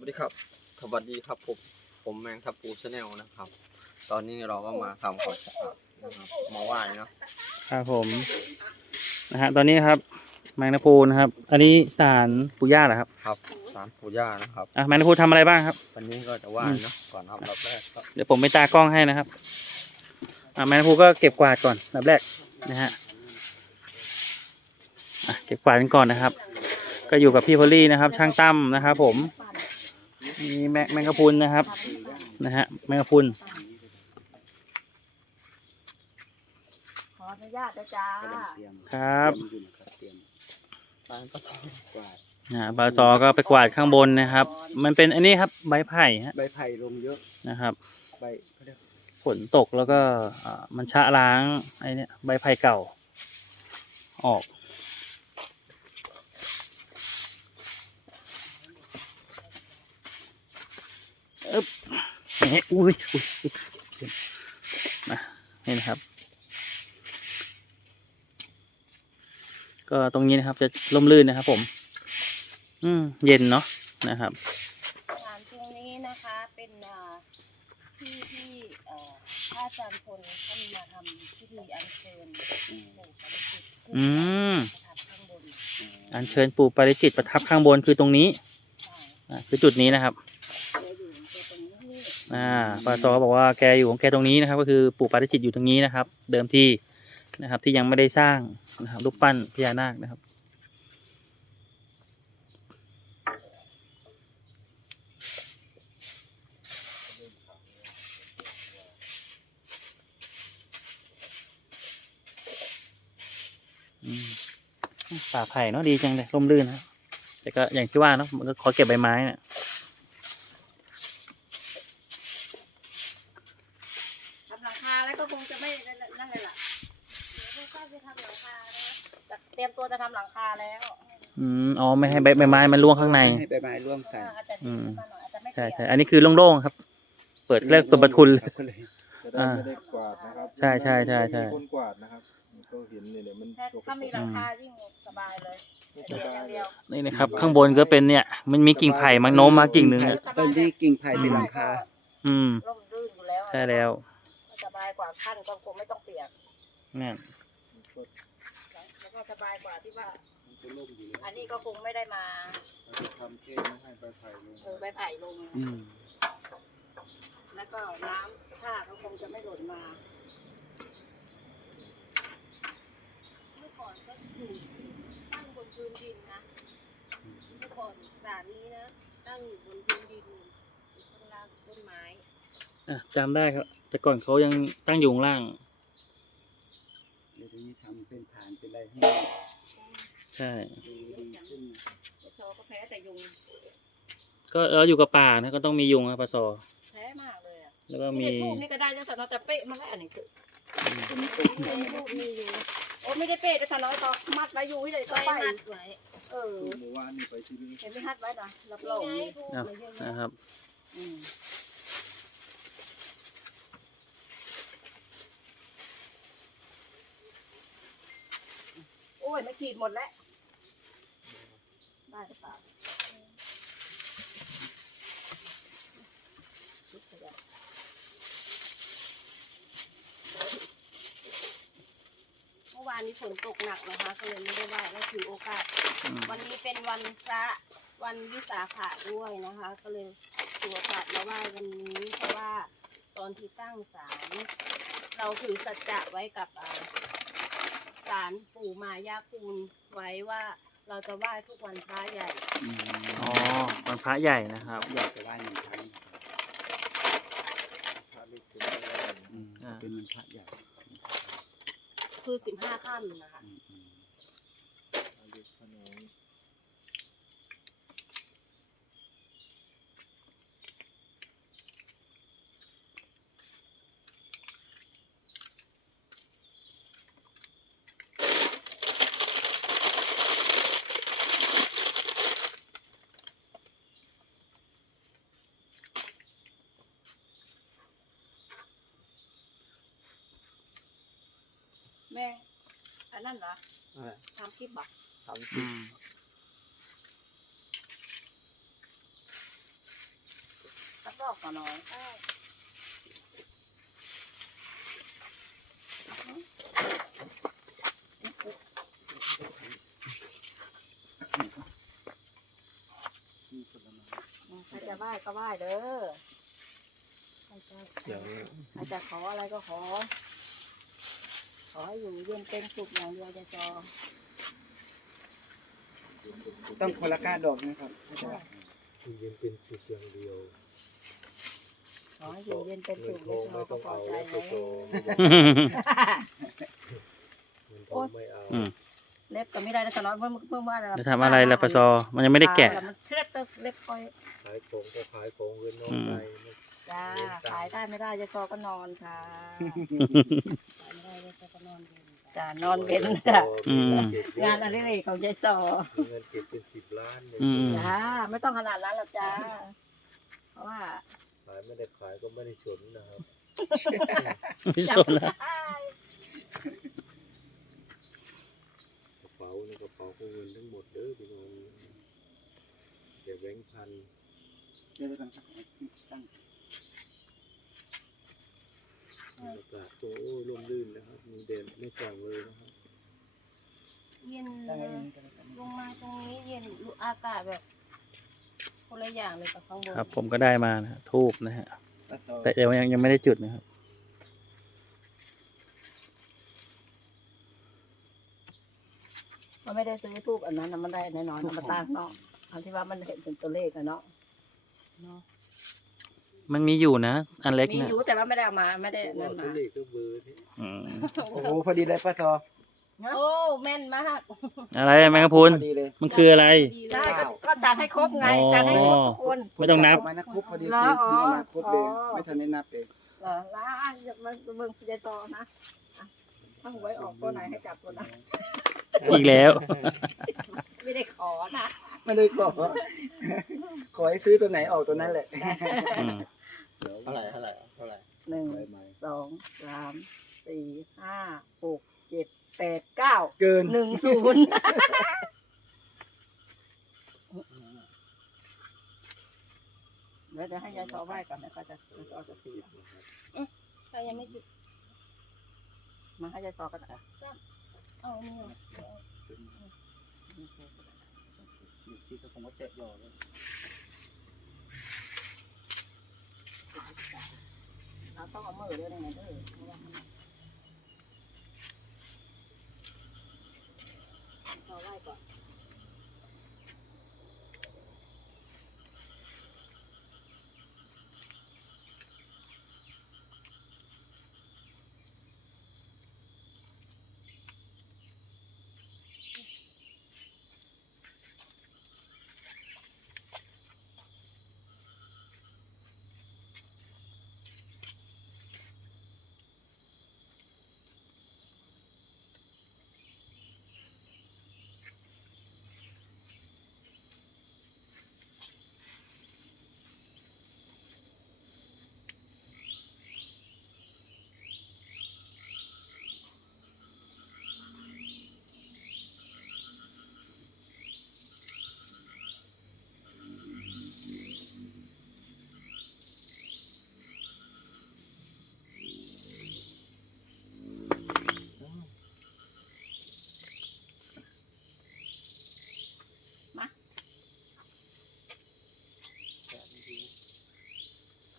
วัสดีครับ สวัสดีครับผมผมแมงทับปูชาแนลนะครับ ตอนนี้เราก็มาทำความสะอาดนะครับมาไหว้เนาะครับผมนะฮะตอนนี้ครับ แมงนาพูนะครับ อันนี้สารปู่ย่าเหรอครับครับสารปู่ย่านะครับอะแมงนาพูทำอะไรบ้างครับ วันนี้ก็จะไหว้เนาะก่อนครับรอบแรกก็เดี๋ยวผมไปตากล้องให้นะครับอะแมงนาพูก็เก็บกวาดก่อนแบบแรกนะฮะอะเก็บกวาดกันก่อนนะครับ ก็อยู่กับพี่พอลลี่นะครับ ช่างตั้มนะครับผม มีแมงแมงกะพรุนนะครับนะฮะแมงกะพรุนขออนุญาตนะจ๊ะครับร้านก็ต้องกวาดอ่าปลาซอก็ไปกวาดข้างบนนะครับ มันเป็นอันนี้ครับใบไผ่ฮะใบไผ่ลงเยอะนะครับใบเขาเรียกฝนตกแล้วก็อ่ามันชะล้างไอ้เนี่ยใบไผ่เก่า ออก อึ๊บนี่อุ้ยอุ้ยอุ้ยนะนี่นะครับ ก็ตรงนี้นะครับ จะล่มลื่นนะครับผม อืม เย็นเนาะนะครับสถานตรงนี้นะคะเป็นอ่าที่ที่เอ่อพระอาจารย์พลท่านมาทำพิธีอัญเชิญปู่ปาริจิตขึ้นอืมประทับข้างบนอัญเชิญปู่ปาริจิตประทับข้างบนคือตรงนี้ใช่อ่าคือจุดนี้นะครับ แกอยู่แกตรงนี้ อ่าปาซอบอกว่าแกอยู่ของแกตรงนี้นะครับ ก็คือปู่ปาริจิตอยู่ตรงนี้นะครับ เดิมทีนะครับ ที่ยังไม่ได้สร้างนะครับรูปปั้นพญานาคนะครับ ป่าไผ่เนาะดีจังเลยร่มรื่นนะแต่ก็อย่างที่ว่าเนาะมันก็ขอเก็บใบไม้นี่ยทำหลังคาแล้วก็คงจะไม่นั่นเลยล่ะเดี๋ยวก็จะทำหลังคาแล้วจะเตรียมตัวจะทำหลังคา แล้วอืมอ๋อไม่ให้ใบใบไม้มันร่วงข้างใน ให้ใบไม้ร่วงใส่อาจจะดีขึ้นมาหน่อยอาจจะไม่ใช่เปียกใช่อันนี้คือโล่งๆครับ เปิดเรียกเปิดประทุนเลยครับก็เลยจะได้ไม่ได้กวาดนะครับใช่ใช่ใช่ใช่มีคนกวาดนะครับก็เห็นเนี่ยเดี๋ยวมันถ้าถ้ามีหลังคายิ่งสบายเลยเดียวอย่างเดียวนี่นะครับ ข้างบนก็เป็นเนี่ย มันมีกิ่งไผ่มันโน้มมากิ่งหนึ่งอะต้นที่กิ่งไผ่เป็นหลังคาอืมร่มรื่นอยู่แล้วใช่แล้วสบายกว่าขั้นก็คงไม่ต้องเปียกนั่นแล้วก็สบายกว่าที่ว่ามัน จะล่มอยู่อันนี้ก็คงไม่ได้มาเราจะทำแค่ไม่ให้ใบไผ่ลงเออใบไผ่ลง อืมแล้วก็น้ำท่าก็คงจะไม่หล่นมา เมื่อก่อนก็อยู่ตั้งบนพื้นดินนะ เมื่อก่อนสารนี้นะ ตั้งอยู่บนพื้นดินอยู่ข้างล่างต้นไม้ อะจำได้ครับ แต่ก่อนเขายังตั้งอยู่ข้างล่าง เดี๋ยวนี้ทำเป็นฐานเป็นอะไรให้ ใช่ดูดีขึ้นไอ้โซก็แพ้แต่ยุงก็เราอยู่กับป่านะก็ต้องมียุงครับปะซอแพ้มากเลยอะแล้วก็มีมีทูบนี่ก็ได้จะสนอแต่เป๊ะมาแล้วอันนี้คือมีทูบมีอยู่โอ้ไม่ได้เป๊ะแต่สนอต่อมัดไว้อยู่ที่ไหนก็ไปมัดไว้เออหมู่ว่านนี่ไปที่นี่เห็นไม่ฮัดไว้นะรับรองนี่อะนะครับ อืมโอ้ยไม่ขีดหมดแล้ว ได้หรือเปล่าชุดขยะเมื่อวานนี้ฝนตกหนักนะคะ ก็เลยไม่ได้ไหว้ก็ถือโอกาสอืมวันนี้เป็นวันพระวันวิสาขะด้วยนะคะ ก็เลยถือโอกาสมาไหว้วันนี้เพราะว่าตอนที่ตั้งศาลเราถือสัจจะไว้กับอ่าศาลปู่มายาคูณไว้ว่า เราจะไหว้ทุกวันพระใหญ่อืมอ๋อมันพระใหญ่นะครับ อยากจะไหว้หนึ่งครั้งพระลูกเป็นอะไรอืมอ่า เป็นมันพระใหญ่ คือสิบห้าค่ำนะคะ อืมอืม พระลูกพระน้อง แม่อันนั้นเหรออะไรทำคลิปบอกทำอืมดอกก่อนหน่อยที่ผลไม้ใครจะไหว้ก็ไหว้เด้อใครจะเดี๋ยวใครจะขออะไรก็ขอข อให้อยู่เย็นเป็นสุขอย่างเดียวจะจอต้องคนละก้าดอกนะครับอาจารย์คือยังเป็นสุดอย่างเดียว ขอให้อยู่เย็นเป็นเงิสุนขทจะองจอไม่ก็ต้องพอเอาใจแล้วไหมโตเงินทองไม่เอาอืมเล็บก็ไม่ได้นะตอนนั้นเพิ่งเพิ่งว่าจะทำอะไรล่ะปะซอ มันยังไม่ได้แกะมันเช็ดเล็บคอยขายของก็ขายของเงินน้องอืมใจไม่จ้าขายได้ไม่ได้จะจอก็นอนค่ะ ขายไม่ได้จะจอก็นอนเย็นจ้านอนเว้นค่ะอืม งานอะไรเลยของยายจอมีเงินเก็บเป็นสิบล้านเนี่ยอืม จ้าไม่ต้องขนาดนั้นหรอกจ้าเพราะว่าขายไม่ได้ขายก็ไม่ได้สนนะครับไม่สนละกระเป๋าในกระเป๋าของเงินทั้งหมดเด้อพี่น้องเดี๋ยวแบงค์พันเดี๋ยวจะตั้งตั้ง บรรยากาศโอ้ยร่มรื่นนะครับ มีแดดไม่ส่องเลยนะครับเย็นตั้งนะเองก็ได้ครับลงมาตรงนี้เย็นอากาศแบบคนละอย่างเลยกับข้างบนครับผมก็ได้มานะฮะทูบนะฮะปะซอแต่เดี๋ยวยังยังไม่ได้จุดนะครับ มันไม่ได้ซื้อทูบอันนั้นน่ะมันได้แน่นอนมันตั้งเนาะอันที่ว่ามันเห็นเป็นตัวเลขอะเนาะเนาะ มันมีอยู่นะ อันเล็กมีนะอยู่แต่ว่าไม่ได้เอามาไม่ได้ว่านั่นตัวมาเลขก็เบอร์นี่อืมโอ้โหพอดีเลยปะซอโอ้แม่นมากอะไรแมงกะพรุนพอดีเลย มันคืออะไร ได้ก็ก็จัดให้ครบไงอ๋อจัดให้ครบทุกคนไม่ต้องนับเามานะครบพอดีเหรอคือคือเอามาครบเลยอ๋อไม่ทันได้นับเลยเหรอแล้วอะอย่ามาเบิ่งยายจอนะอะถ้าหวยออกตัวไหนให้จับตัวนั้นอีกแล้ว ไม่ได้ขอนะไม่ได้ขอขอให้ซื้อตัวไหนออกตัวนั้นแหละอืม เท่าไหร่เท่าไหร่เท่าไหร่หนึ่งใบใหม่สองสามสี่ห้าหกเจ็ดแปดเก้าเกินหนึ่งศูนย์แล้วจะให้ยายจอไหว้ก่อนแล้วก็จะยายจอจะสีใครยังไม่จุดมาให้ยายจอกันอะเอาเนี่ยที่เขาคงว่าเจ็บหยอเลย เรา ต้องเอามือด้วยนะเด้อเพราะว่ามันเอ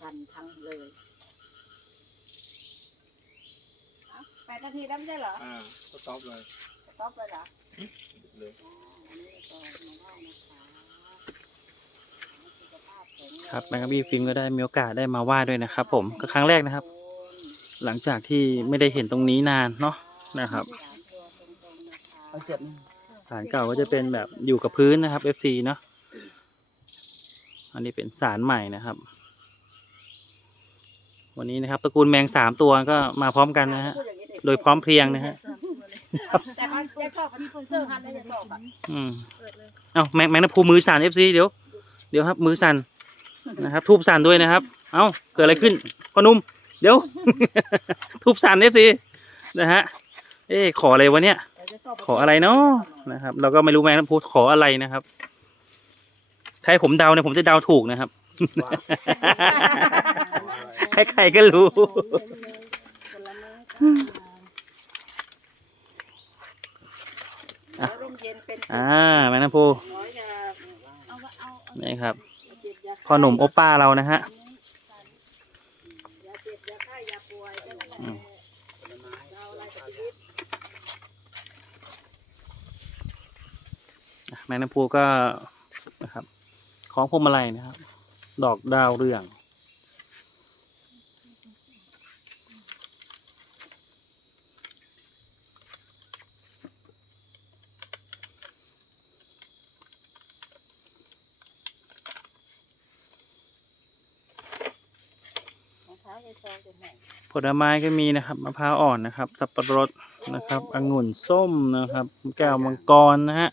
กันทั้งเลยเอ้าแปดนาทีแล้วไม่ใช่เหรออ่าก็ตอบเลยครบเลยเหรอเลยอันนี้ก็มาได้นะคะสุขภาพแข็งแง ครับแมงกะบี้ฟิล์มก็ได้มีโอกาสได้มาไหว้ด้วยนะครับ ผมก็ครั้งแรกนะครับ หลังจากที่ไม่ได้เห็นตรงนี้นานเนาะนะครับ เอาเสียบสารเก่าก็จะเป็นแบบอยู่กับพื้นนะครับ FC เนาะ อันนี้เป็นสารใหม่นะครับ วันนี้นะครับตระกูลแมงสามตัวก็มาพร้อมกันนะฮะโดยพร้อมเพรียงนะฮะแต่เขาจะชอบกันที่คนเสื้อฮันได้จะชอบอะอืมเอาแมงแมงนภูมือสั่น FC เดี๋ยวเดี๋ยวครับมือสั่นนะครับ ทูบสั่นด้วยนะครับ เอาเกิดอะไรขึ้นพ่อหนุ่มเดี๋ยว ทูบสั่น FC นะฮะเอ๊ะขออะไรวะเนี่ยแต่จะชอบขออะไรเนาะนะครับ เราก็ไม่รู้แมงน้ำพูขออะไรนะครับถ้าให้ผมเดาเนี่ยผมจะเดาถูกนะครับว่า ใครๆก็รู้ผลไม้ก็มาร่มเย็นเป็นสุขอ่าแมงน้ำพูน้อยจะเอาวะเอาเอานี่ครับเจ็บอย่าพ่อหนุ่มโอป้าเรานะฮะ อย่าเจ็บอย่าไข้อย่าป่วยแค่นั้นแหละอืม เราอะไรกับชีวิตแมงน้ำพูก็นะครับของพวงมาลัยนะครับ ดอกดาวเรืองรองเท้าจะซองตรงไหนผลไม้ก็มีนะครับมะพร้าวอ่อนนะครับ สับปะรดนะครับองุ่นส้มนะครับ แก้วมังกรนะฮะ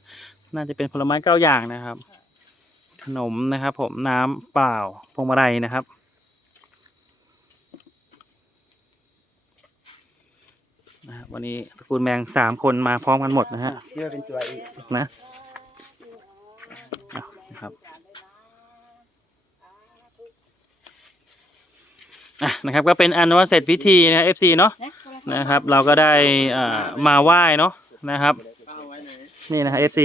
น่าจะเป็นผลไม้เก้าอย่างนะครับ ขนมนะครับ ผมน้ำเปล่าพวงมาลัยนะครับนะฮะวันนี้ตระกูลแมงสามคนมาพร้อมกันหมดนะฮะเชื่อเป็นตัวอีกนะอะนะครับอะนะครับก็เป็นอันว่าเสร็จพิธีนะ FC เนาะนะนะครับ เราก็ได้อ่ามาไหว้เนาะนะครับ นี่นะฮะ FC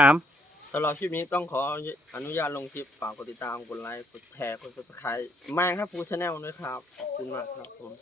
สามสำหรับคลิปนี้ต้องขออนุญาตลงคลิปฝากกดติดตามกดไลค์กดแชร์กด subscribe แมงครับฟูชาแนลด้วยครับ ขอบคุณมากครับผม